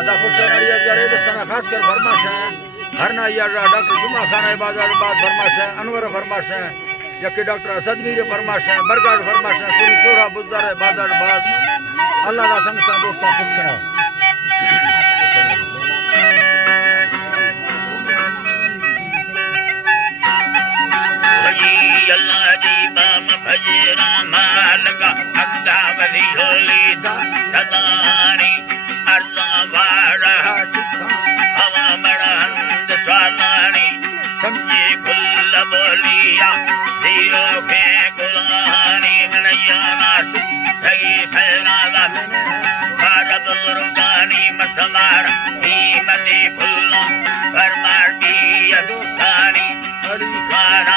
अदा हुसैन अली असगर दस्ताना खास कर फरमाश है हरना यार डॉक्टर जुमा खान बाजार बाद फरमाश है अनवर फरमाश है जबकि डॉक्टर सदमीर फरमाश है बरगाड़ फरमाश है पूरी सोरा बुजदार बाजार बाद अल्लाह दा संगता दोस्ता खुश कराओ अल्लाह जी बाम भजरा मालका अक्का वली होली दा सदानी अर्जा वाड़ा हवा मरंद सालानी समझे कुल बोलिया धीरो के गुलानी मनैया नास धगी सैनादा भारत रुगानी मसमार ईमती फुल्ला फरमार की अदुस्तानी खाना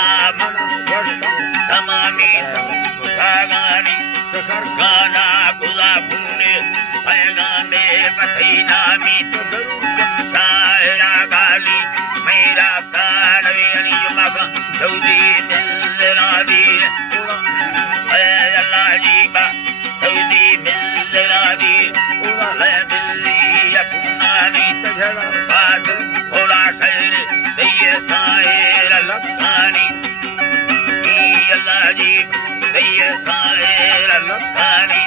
तमामी सागानी सखर गाना गुला फूले पैगामे पथई नामी तो सायरा गाली मेरा कानवी अनी मगा सऊदी मिलनादी अल्लाह जीबा सऊदी मिलनादी ले मिली अपनानी तजरा बाद भोला सैर दैये सायर लखानी अल्लाह जी दैये सायर लखानी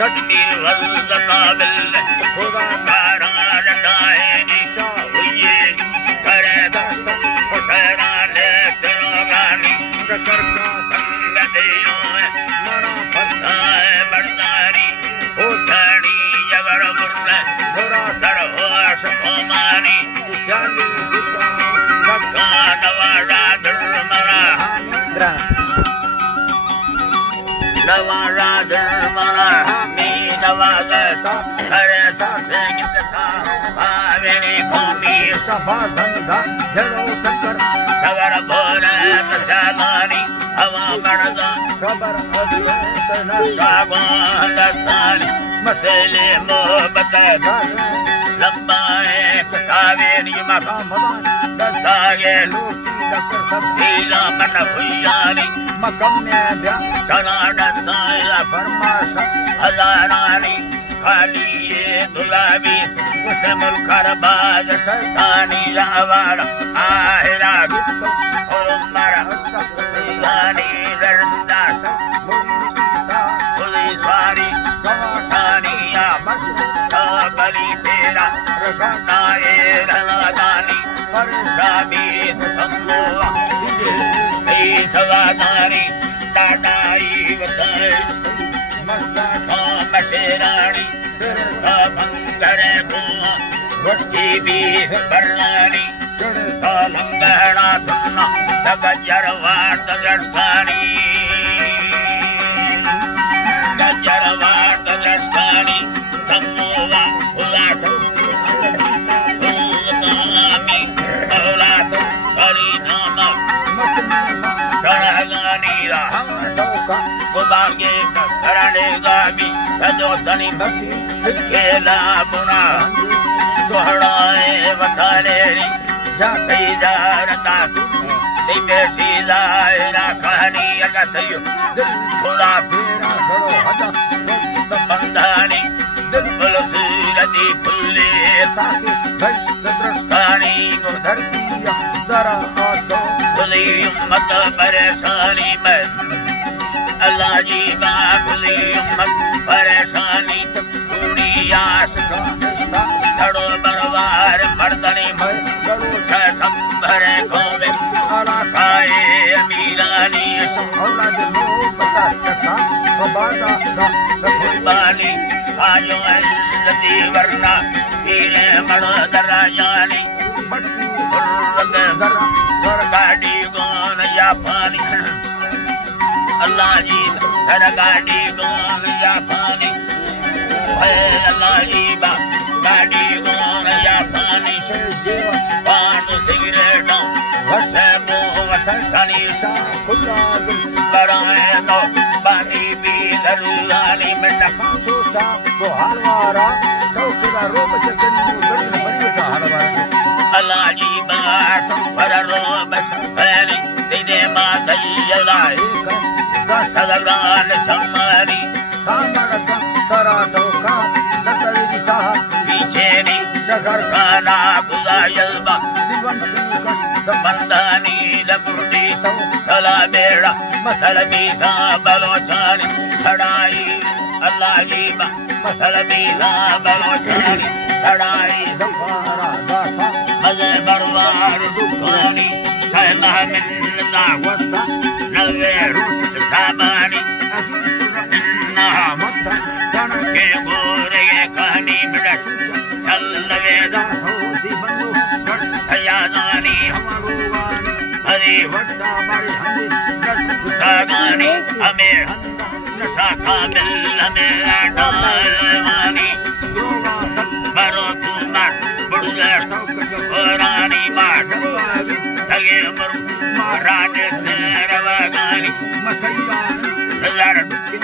सदमी वल्लका बिल खुदा तारा रटाए निशा हुए करे दस्त हुसैना ले तिरोगानी शकर का संग दियो मना फताए बरदारी उठानी जगर मुर्रे धुरा सर होश कोमानी शाली गुस्सा कक्का नवारा दुर्मरा नवारा दुर्मरा मी नवागा सा हरे सा देगित सा भावेनी कौमी सफा संगा जलो शंकर सवर भोले मसालानी हवा मर्दा खबर असले सना कागोंदस्तानी मसले मोहब्बत लंबाए कसावेनी मकाम दसागे लूटी डकर सबीला मन हुयानी मकम में ब्या कनाडा साया फरमाश हजारानी खाली ये दुलाबी उसे मुल्कर बाज शैतानी लावारा आहिरा गिफ्तो उमर हस्तफानी दरदास मुरीदा पुलिसवारी गवाठानी या मस्त बली तेरा रखनाए रलादानी परशाबी संगोवा सवादारी दादाई वताई मस्ता मशेरानी फिरता भंगरे को वट्टी भी बरलानी चढ़ता लंगड़ा धुना गजरवार गजरस्तानी गजरवार गजरस्तानी संगोवा उलाट उलामी उलाट हरी नामा Karagani हम डोका गुबागे कराने गाबी रजोसनी बसी खेला बुना सोहराए वतालेरी जाती जारता दिव्य सीलाए ना कहानी अगतयो दिल थोड़ा फेरा सरो हटा तो बंधानी दिल बुलसीरती फुल्ले ताकि भस्त दृष्टानी को धरती जरा आतो खुली उम्मत परेशानी में अल्लाह जी बा खुली उम्मत परेशानी पूरी आस का निष्ठा चढ़ो बरवार मर्दनी में करो छह संभरे खोवे आला खाए अमीरानी सोहला दे लो बता चका बादा दा कुर्बानी आयो अल्लती वरना पीले मड़ दरायानी जरा सरगाड़ी गोन या पानी अल्लाह जी सरगाड़ी गोन या पानी है अल्लाह जी बा गाड़ी गोन या पानी से जीव पान सिगरेट वसे मो वसंतानी सा खुदा कराए तो बानी भी दरुलानी में नखा सोचा वो हालवारा तो खुदा रोब चकन गठन बनी का हालवारा अल्लाह जी बात पर रोब सफेरी दिने मा दयलाई का सदगान छमारी तामर का तरा तो का नसली सा पीछे नी Kana Kudayalba Bandani Lapurdito Kalabera Masalabita Balochani Tadai Allah Jiba Masalabita Balochani Tadai Maze Barwar Dukhani Sayna Minna Wasta Naverus Sabani Inna Mutta Ke Gore Kani Midat Allaveda Ayadani Hari Vatta Mari Handi Dagani Amir Nasaka Bil Amir Dalwani Barotumar Buddha Orani Mad Tagemur Marane Seravagani Masaya Zarduki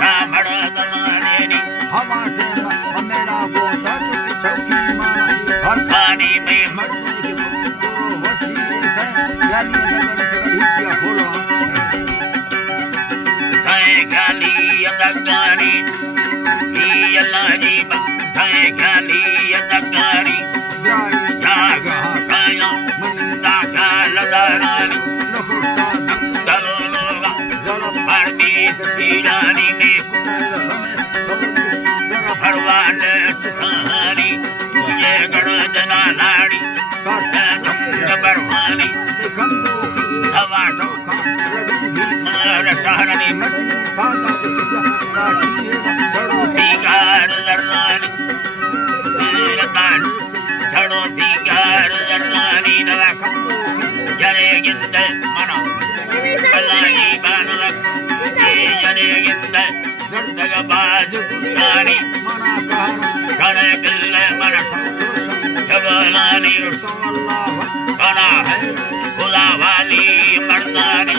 Tamara Damani Hamatema Amera Vota Chauki Mana Harkani Me Mardu Wasi Yani Jagadiya Holo Sai Gali Yadagani Iyalajiba Sai Gali Yadagani Jaga Kaya Mundaka Ladarani Lokuta Dalologa Parmi Irani Me Parvane Sahani Tujhe Garadana Nadi Sartadam Barwani Tavato Mara Saharani Pada Sigar Darani Latan Tado Sigar Darani Navaka Jare Ginde Mana Allahi Banavak Jare Ginde Zardaga Bazu Sani Kana Kille Mana Jagalani Kana Kula Vali Mardani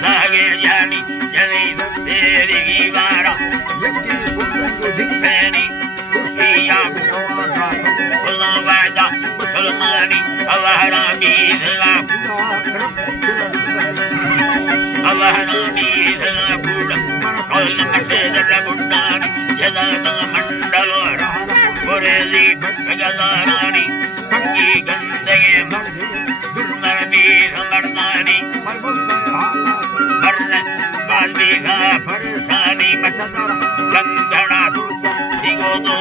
Sage Yani Jali Deri Givara Peni Kusiya Kula Vada Musulmani Allah Rami Dhila Allah Rami Dhila Buddha Kula Masjid Rabundani Jadana Mandalora Koreli Bhagadarani Tangi Gandage Durmarani Mardani Marna Balbiga Parsani Masadara Gandana Sigodo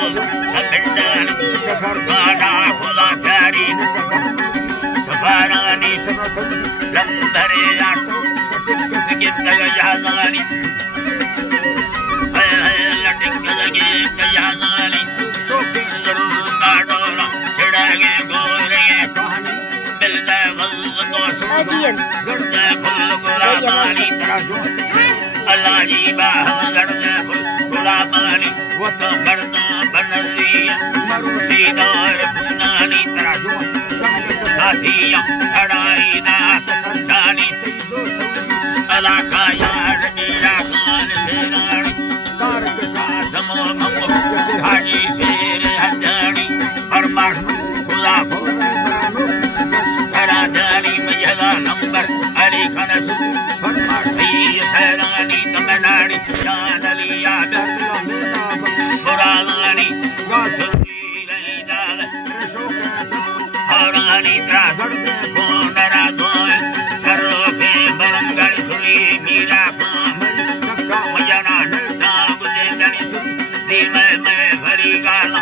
Sabendani Kana Kulachari Safarani Lambari Yato Sigitaga Yazani Latinga Yazani Sokindadola Chidage Gore Bilda Adiyan. Gurda Kulgulabani Allah Jiba Garda Kulgulabani Wata Garda Banariya Marusidar Punani Taraju Satiya Tadaida Jani Alakaya Rajira Khan Serani Karaka Samo Mamu Haji Sere Hajani Parmas Kulab Taradani Mayaga Number Ali Kanasu Parmati Sarani Tamanani Janali Yada Puralani Gaturi Laidala Harani Tragar Kondara Goy Saroke Balangal Suri Mira Mayana Nata Budendani Dime Varigala